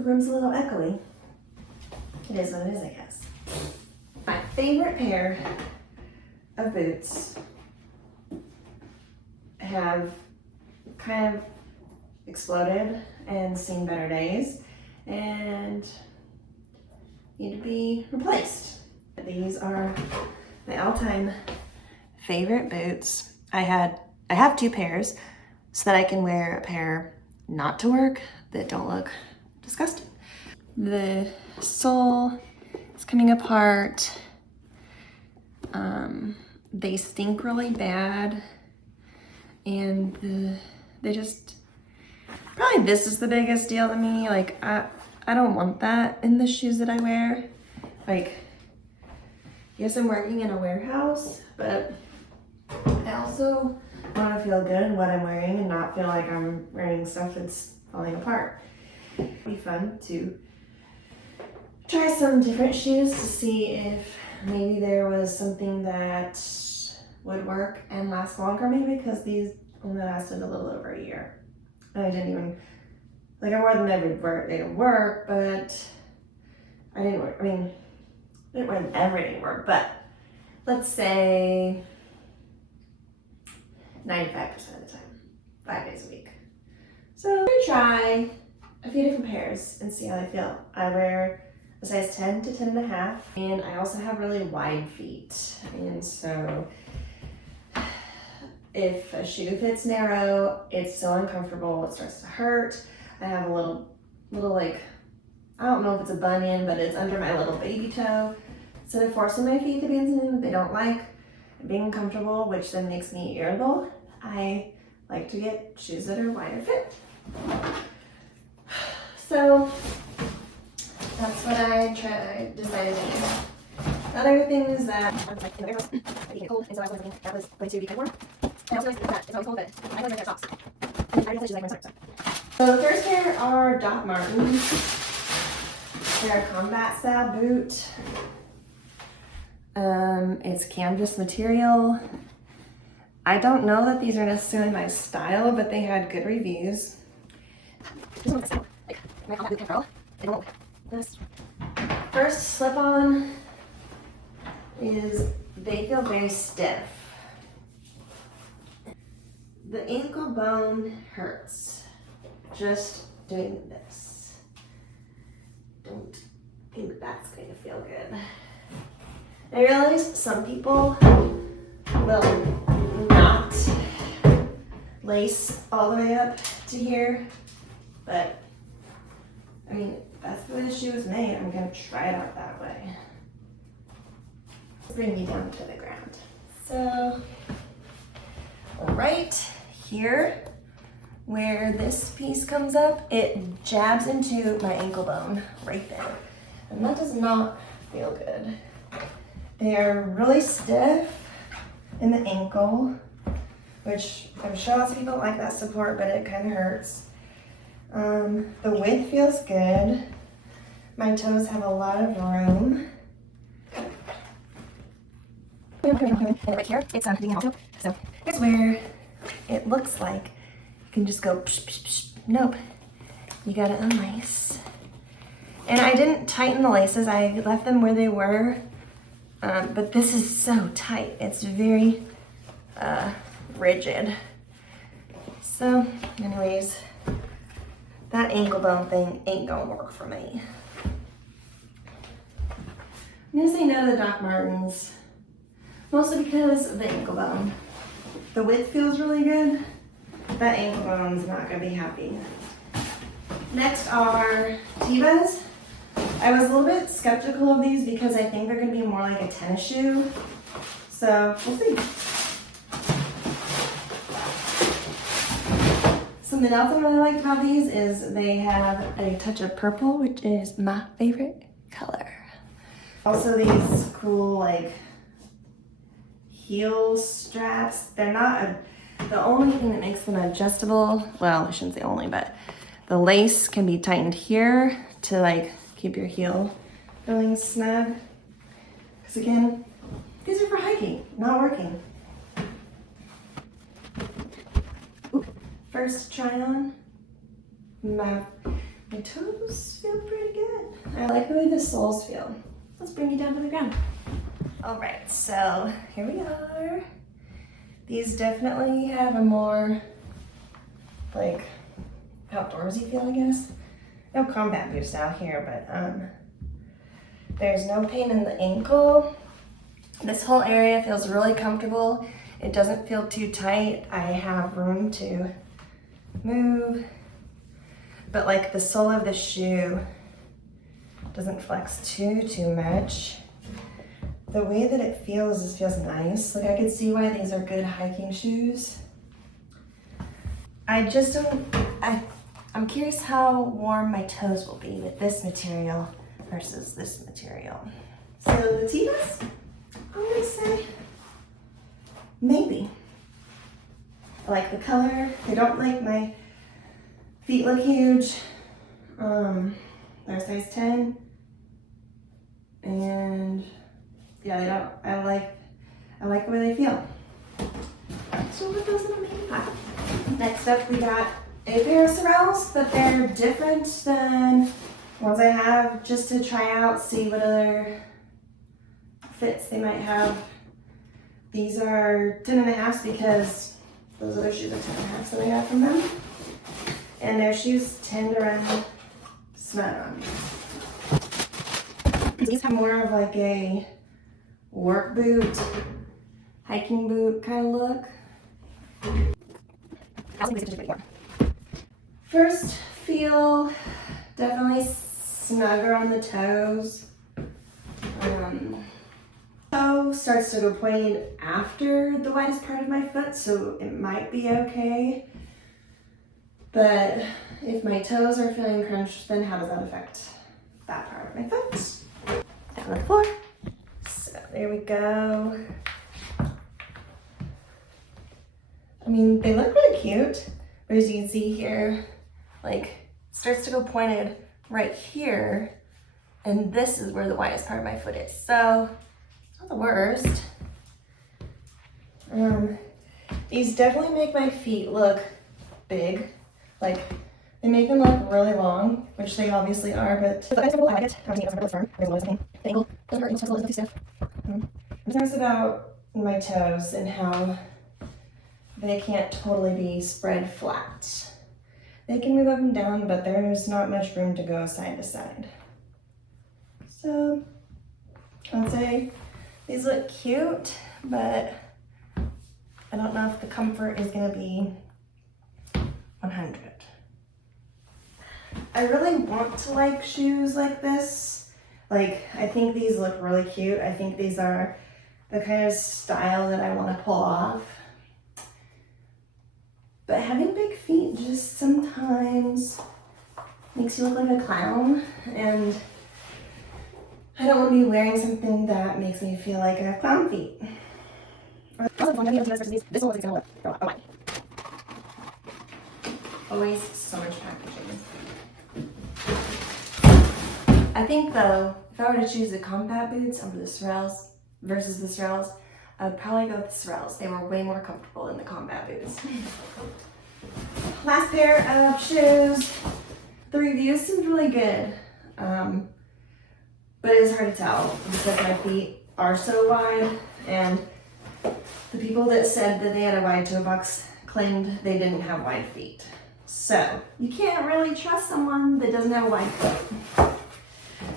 The room's a little echoey. It is what it is, I guess. My favorite pair of boots have kind of exploded and seen better days and need to be replaced. These are my all-time favorite boots. I have two pairs so that I can wear a pair not to work that don't look disgusting. The sole is coming apart. They stink really bad, and they just, probably this is the biggest deal to me. Like, I don't want that in the shoes that I wear. Like, yes, I'm working in a warehouse, but I also want to feel good in what I'm wearing and not feel like I'm wearing stuff that's falling apart. It'd be fun to try some different shoes to see if maybe there was something that would work and last longer, maybe, because these only lasted a little over a year. And I didn't even, like, I wore them everywhere they didn't work, but I didn't wear them every day work, but let's say 95% of the time, 5 days a week. So I'm gonna try a few different pairs and see how I feel. I wear a size 10 to 10 and a half, and I also have really wide feet. And so if a shoe fits narrow, it's so uncomfortable, it starts to hurt. I have a little like, I don't know if it's a bunion, but it's under my little baby toe. So they're forcing my feet to be in something that they don't like, being uncomfortable, which then makes me irritable. I like to get shoes that are wider fit. So that's what I decided to do. Other things that I was like in the warehouse, I get cold, and so I was thinking that was going to be kind of warm. I also noticed that it's always cold, but I always wear socks. And I really like wearing socks. So the first pair are Doc Martens. They're a combat style boot. It's canvas material. I don't know that these are necessarily my style, but they had good reviews. This one's like my combat boot can curl. It won't. This first slip-on is they feel very stiff. The ankle bone hurts just doing this. Don't think that's going to feel good. I realize some people will not lace all the way up to here, but I mean, that's the way the shoe was made. I'm gonna try it out that way. Bring me down to the ground. So, right here, where this piece comes up, it jabs into my ankle bone right there. And that does not feel good. They are really stiff in the ankle, which I'm sure lots of people like that support, but it kind of hurts. The width feels good. My toes have a lot of room. And right here, it's being also. So here's where it looks like you can just go psh, psh, psh. Nope. You gotta unlace. And I didn't tighten the laces. I left them where they were. But this is so tight. It's very rigid. So anyways, that ankle bone thing ain't gonna work for me. I'm gonna say no to the Doc Martens, mostly because of the ankle bone. The width feels really good. That ankle bone's not gonna be happy. Next are Tevas. I was a little bit skeptical of these because I think they're gonna be more like a tennis shoe. So we'll see. Something else I really liked about these is they have a touch of purple, which is my favorite color. Also these cool like heel straps. They're not the only thing that makes them adjustable. Well, I shouldn't say only, but the lace can be tightened here to like keep your heel feeling snug. Because again, these are for hiking, not working. Ooh. First try on. My My toes feel pretty good. I like the way the soles feel. Let's bring you down to the ground. All right, so here we are. These definitely have a more like outdoorsy feel, I guess. No combat boots out here, but there's no pain in the ankle. This whole area feels really comfortable. It doesn't feel too tight. I have room to move, but like the sole of the shoe doesn't flex too much. The way that it feels nice. Like I could see why these are good hiking shoes. I just don't, I'm curious how warm my toes will be with this material versus this material. So the Tevas, I'm gonna say maybe. I like the color. They don't make my feet look huge. They're size 10. And yeah, they don't, I like the way they feel. So what goes in a main pile? Next up we got a pair of Sorels, but they're different than ones I have, just to try out, see what other fits they might have. These are 10.5 because those other shoes are 10.5 that I got from them. And their shoes tend to run snug on me. These have more of like a work boot, hiking boot kind of look. First feel definitely snugger on the toes. Toe starts to go pointed after the widest part of my foot, so it might be okay. But if my toes are feeling crunched, then how does that affect that part of my foot? Down on the floor. So there we go. I mean, they look really cute, but as you can see here, like, starts to go pointed right here, and this is where the widest part of my foot is. So it's not the worst. These definitely make my feet look big. Like, they make them look really long, which they obviously are, but I like it. Obviously, it doesn't hurt firm. There's always pain. The ankle doesn't hurt. It's just a little too stiff. I'm nervous about my toes and how they can't totally be spread flat. They can move up and down, but there's not much room to go side to side. So I'd say these look cute, but I don't know if the comfort is gonna be 100. I really want to like shoes like this. Like, I think these look really cute. I think these are the kind of style that I want to pull off. But having big feet just sometimes makes you look like a clown, and I don't want to be wearing something that makes me feel like I have clown feet. This one is gonna look away. Always so much packaging. I think though, if I were to choose the combat boots over the Sorels versus the Sorels, I'd probably go with the Sorels. They were way more comfortable than the combat boots. Last pair of shoes. The review seemed really good, but it is hard to tell because my feet are so wide, and the people that said that they had a wide toe box claimed they didn't have wide feet. So you can't really trust someone that doesn't have a wide foot.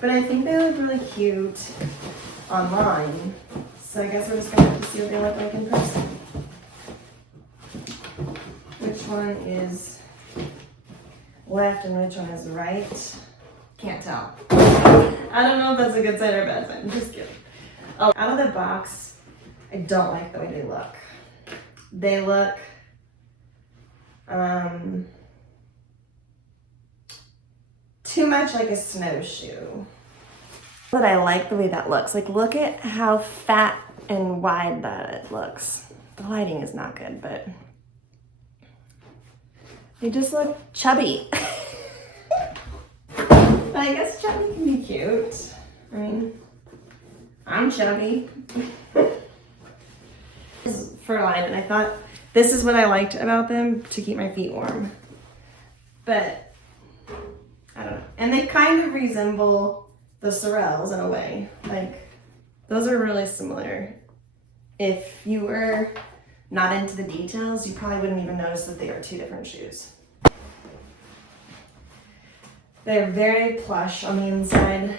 But I think they look really cute online. So I guess we're just gonna have to see what they look like in person. Which one is left and which one is right? Can't tell. I don't know if that's a good sign or a bad sign. I'm just kidding. Oh, out of the box, I don't like the way they look. They look too much like a snowshoe. But I like the way that looks. Like, look at how fat and wide that it looks. The lighting is not good, but they just look chubby. But I guess chubby can be cute. I mean, I'm chubby. This is Fur-lined, and I thought this is what I liked about them to keep my feet warm. But I don't know. And they kind of resemble the Sorels in a way. Like, those are really similar. If you were not into the details, you probably wouldn't even notice that they are two different shoes. They're very plush on the inside.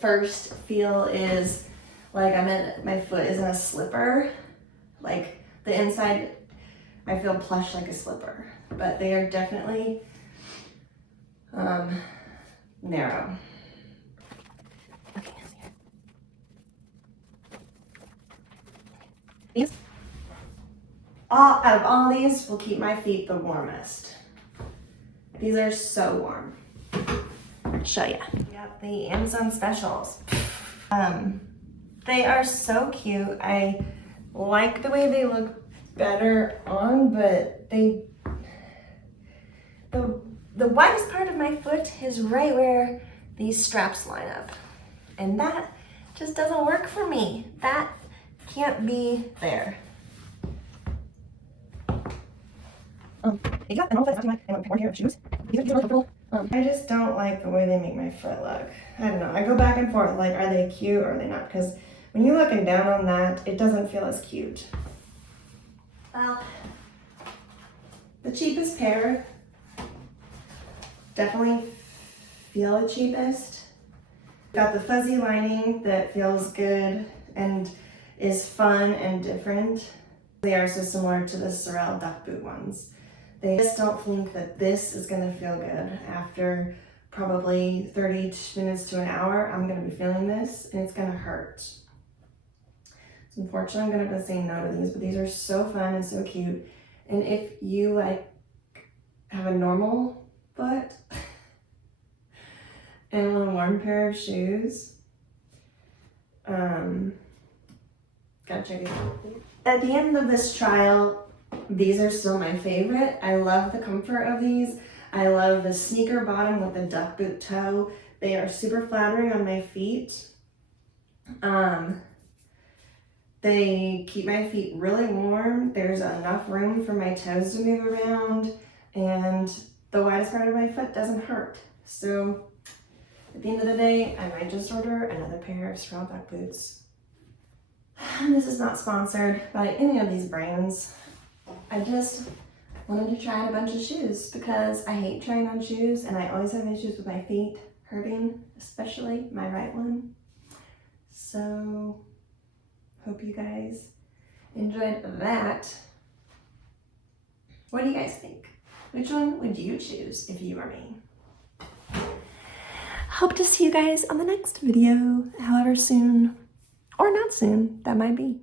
First feel is like my foot is in a slipper. Like the inside, I feel plush like a slipper, but they are definitely narrow. These, out of all these, will keep my feet the warmest. These are so warm. I'll show you. Yep, the Amazon specials. They are so cute. I like the way they look better on, but the widest part of my foot is right where these straps line up. And that just doesn't work for me. That can't be there. Yeah, and all that's not like one pair of shoes. These are really comfortable. I just don't like the way they make my foot look. I don't know. I go back and forth, like, are they cute or are they not? Because when you're looking down on that, it doesn't feel as cute. Well, the cheapest pair definitely feel the cheapest. Got the fuzzy lining that feels good and is fun and different. They are so similar to the Sorel duck boot ones. They just don't think that this is gonna feel good. After probably 30 minutes to an hour, I'm gonna be feeling this and it's gonna hurt. So unfortunately, I'm gonna have to say no to these, but these are so fun and so cute. And if you have a normal foot and a warm pair of shoes, gotta check it out. At the end of this trial, these are still my favorite. I love the comfort of these. I love the sneaker bottom with the duck boot toe. They are super flattering on my feet. They keep my feet really warm. There's enough room for my toes to move around, and the widest part of my foot doesn't hurt. So at the end of the day, I might just order another pair of Sorel duck boots. This is not sponsored by any of these brands. I just wanted to try a bunch of shoes because I hate trying on shoes and I always have issues with my feet hurting, especially my right one. So, hope you guys enjoyed that. What do you guys think? Which one would you choose if you were me? Hope to see you guys on the next video, however soon or not soon that might be.